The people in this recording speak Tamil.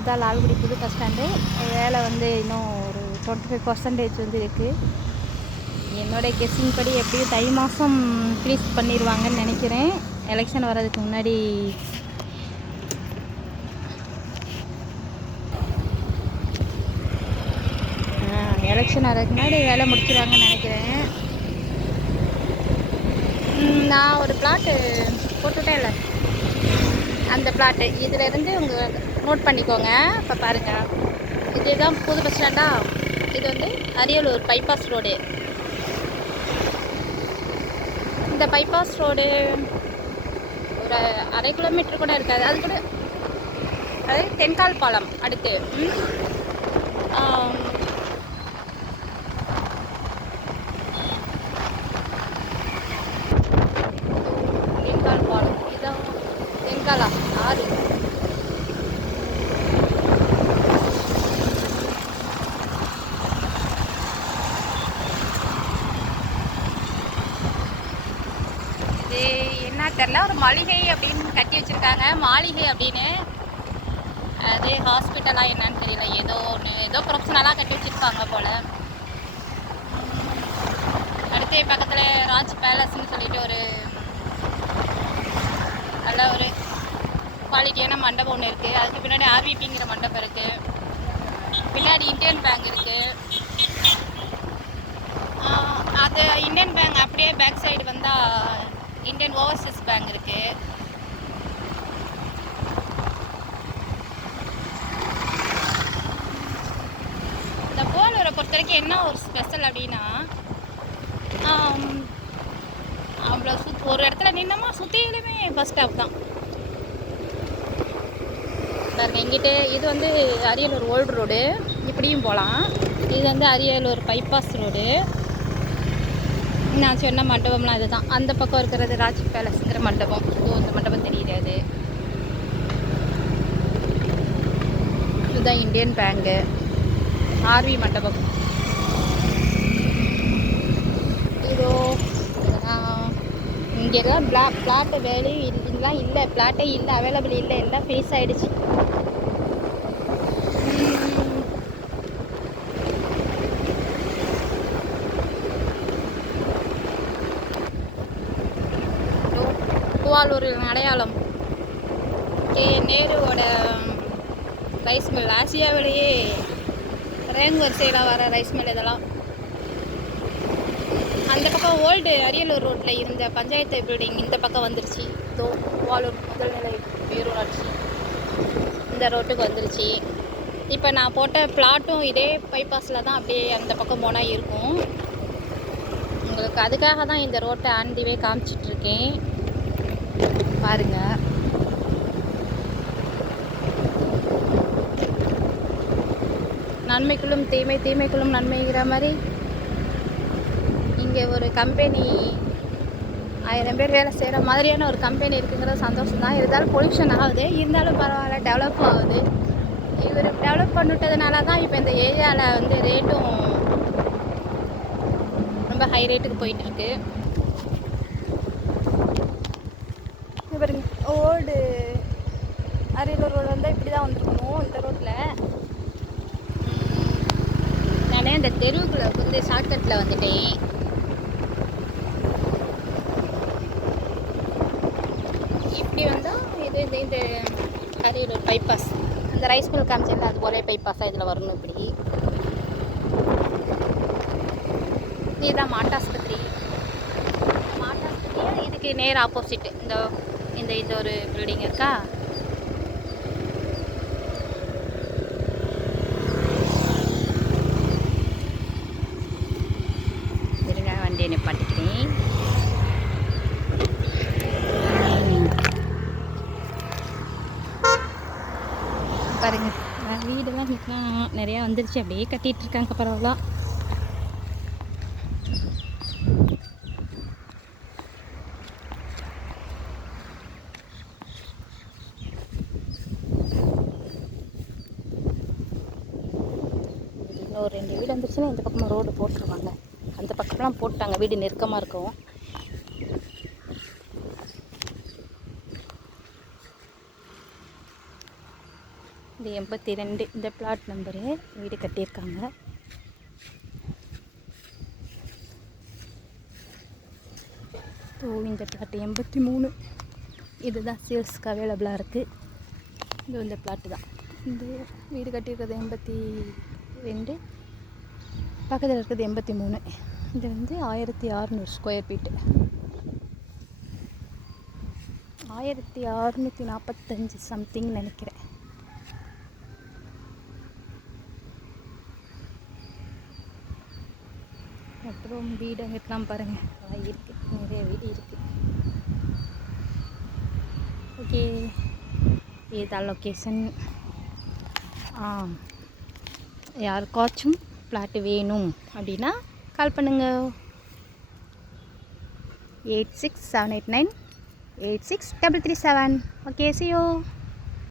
இதுதான் லால்குடி புது பஸ் ஸ்டாண்டு. வேலை வந்து இன்னும் ஒரு 25% வந்து இருக்குது. என்னோடய கெஸ்ஸிங் படி எப்படியும் தை மாதம் ரிலீஸ் பண்ணிடுவாங்கன்னு நினைக்கிறேன். எலெக்ஷன் வர்றதுக்கு முன்னாடி எலெக்ஷன் வர்றதுக்கு முன்னாடி வேலை முடிச்சிடுவாங்கன்னு நினைக்கிறேன். நான் ஒரு பிளாட்டு போட்டுவிட்டேன் இல்லை, அந்த பிளாட்டு இதிலேருந்து உங்கள் நோட் பண்ணிக்கோங்க. இப்போ பாருங்கள், இதுதான் புது பஸ் ஸ்டாண்டா. இது வந்து அரியலூர் பைபாஸ் ரோடு. இந்த பைபாஸ் ரோடு ஒரு 1/2 கிலோமீட்டர் கூட இருக்காது. அது கூட அதாவது தென்கால் பாலம் அடுத்து தென்கால் பாலம். இதான் தென்காலா ஆறு. இது என்ன தெரில, ஒரு மளிகை அப்படின்னு கட்டி வச்சுருக்காங்க, மாளிகை அப்படின்னு. அது ஹாஸ்பிட்டலாக என்னன்னு தெரியல, ஏதோ ஒன்று, ஏதோ ப்ரொஃபஷனலாக கட்டி வச்சுருப்பாங்க போல். அடுத்து பக்கத்தில் ராஜ் பேலஸ்ன்னு சொல்லிட்டு ஒரு நல்ல ஒரு குவாலிட்டியான மண்டபம் ஒன்று இருக்குது. அதுக்கு பின்னாடி ஆர்விபிங்கிற மண்டபம் இருக்குது. பின்னாடி இந்தியன் பேங்க் இருக்குது. அது இந்தியன் பேங்க் அப்படியே பேக் சைடு வந்தால் இந்தியன் ஓவர்சீஸ் பேங்க் இருக்குது. இந்த போலூரை பொறுத்த வரைக்கும் என்ன ஒரு ஸ்பெஷல் அப்படின்னா, அவ்வளோ ஒரு இடத்துல நின்னோமா சுற்றிலுமே பஸ் ஸ்டாப் தான் பாருங்க. இங்கிட்டு இது வந்து அரியலூர் ஓல்டு ரோடு, இப்படியும் போகலாம். இது வந்து அரியலூர் பைபாஸ் ரோடு. நான் சொன்ன மண்டபம்லாம் இதுதான். அந்த பக்கம் இருக்கிறது ராஜ் பேலஸ்ங்கிற மண்டபம். இது அந்த மண்டபம் தெரியாது. இதுதான் இந்தியன் பேங்கு, ஆர்வி மண்டபம். இதோ இங்கெல்லாம் பிளாட்டு வேலையும் இதெல்லாம் இல்லை, பிளாட்டே இல்லை, அவைலபிள் இல்லை, எல்லாம் ஃபினிஷ் ஆகிடுச்சு. திருவாரூரின் அடையாளம் நேருவோட ரைஸ் மில், ஆசியாவிலேயே ரேங்க் வரிசையில் வர ரைஸ் மில் இதெல்லாம். அந்த பக்கம் ஓல்டு அரியலூர் ரோட்டில் இருந்த பஞ்சாயத்து பில்டிங் இந்த பக்கம் வந்துருச்சு. இதோ திருவாரூர் முதல்நிலை பேரூராட்சி இந்த ரோட்டுக்கு வந்துருச்சு. இப்போ நான் போட்ட பிளாட்டும் இதே பைபாஸில் தான் அப்படியே அந்த பக்கம் போனால் இருக்கும். உங்களுக்கு அதுக்காக தான் இந்த ரோட்டை ஆண்டிவே காமிச்சிட்ருக்கேன். பாருங்கள், நன்மைக்குள்ளும் தீமை, தீமைக்குள்ளும் நன்மைங்கிற மாதிரி இங்கே ஒரு கம்பெனி 1000 பேர் வேலை செய்கிற மாதிரியான ஒரு கம்பெனி இருக்குங்கிறது சந்தோஷம் தான். இருந்தாலும் பொல்யூஷன் ஆகுது, இருந்தாலும் பரவாயில்ல, டெவலப் ஆகுது. இவர் டெவலப் பண்ணிட்டதுனால தான் இப்போ இந்த ஏரியாவில் வந்து ரேட்டும் ரொம்ப ஹை ரேட்டுக்கு போயிட்டுருக்கு. பாருங்க, ஓல்டு அரியலூர் ரோடு வந்தால் இப்படி தான் வந்துருக்கணும். இந்த ரோட்டில் நானே இந்த தெருவுக்குள்ளே வந்து ஷார்ட்கட்டில் வந்துட்டேன். இப்படி வந்தால் இது இந்த அரியலூர் பைபாஸ், அந்த ரைஸ் மில் காமிச்சல அது போல பைபாஸாக இதில் வரணும். இப்படி இதுதான் மாட்டாஸ்பத்திரி. மாட்டாஸ்பத்திரி இதுக்கு நேர் ஆப்போசிட் இந்த ஒரு பில்டிங் இருக்கா. இருங்க, வண்டியை நிப்பாட்டிக்கிறேன். பாருங்க, வீடெல்லாம் நிறையா வந்துருச்சு, அப்படியே கட்டிகிட்டு இருக்காங்க. பரவாயில்ல. ஒரு 2 வீடு வந்துருச்சுன்னா இந்த பக்கமாக ரோடு போட்டுருவாங்க. அந்த பக்கம்லாம் போட்டாங்க, வீடு நெருக்கமாக இருக்கும். இது 82 இந்த பிளாட் நம்பரு. வீடு கட்டியிருக்காங்க. இந்த பிளாட் 83. இதுதான் சேல்ஸ்க்கு அவைலபிளாக இருக்குது. இது இந்த பிளாட்டு தான். இந்த வீடு கட்டியிருக்கிறது 82, பக்கத்தில் இருக்கிறது 83. இது வந்து 1600 ஸ்கொயர் ஃபீட்டு. 1645 சம்திங் நினைக்கிறேன். அப்புறம் வீடு அங்கிட்டலாம் பாருங்கள் இருக்குது, நிறைய வீடு இருக்குது. ஓகே, இதுதான் லொக்கேஷன். யாருக்காச்சும் ஃப்ளாட்டு வேணும் அப்படின்னா கால் பண்ணுங்கள். 8678986337. Okay, see you.